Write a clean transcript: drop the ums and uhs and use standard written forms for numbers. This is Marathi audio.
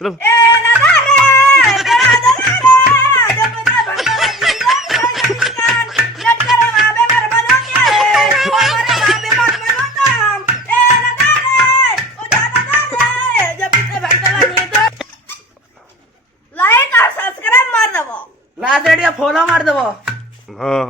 चलो लाइक और सब्सक्राइब मार दबो लास्ट रेडियो फॉलो मार दबो हाँ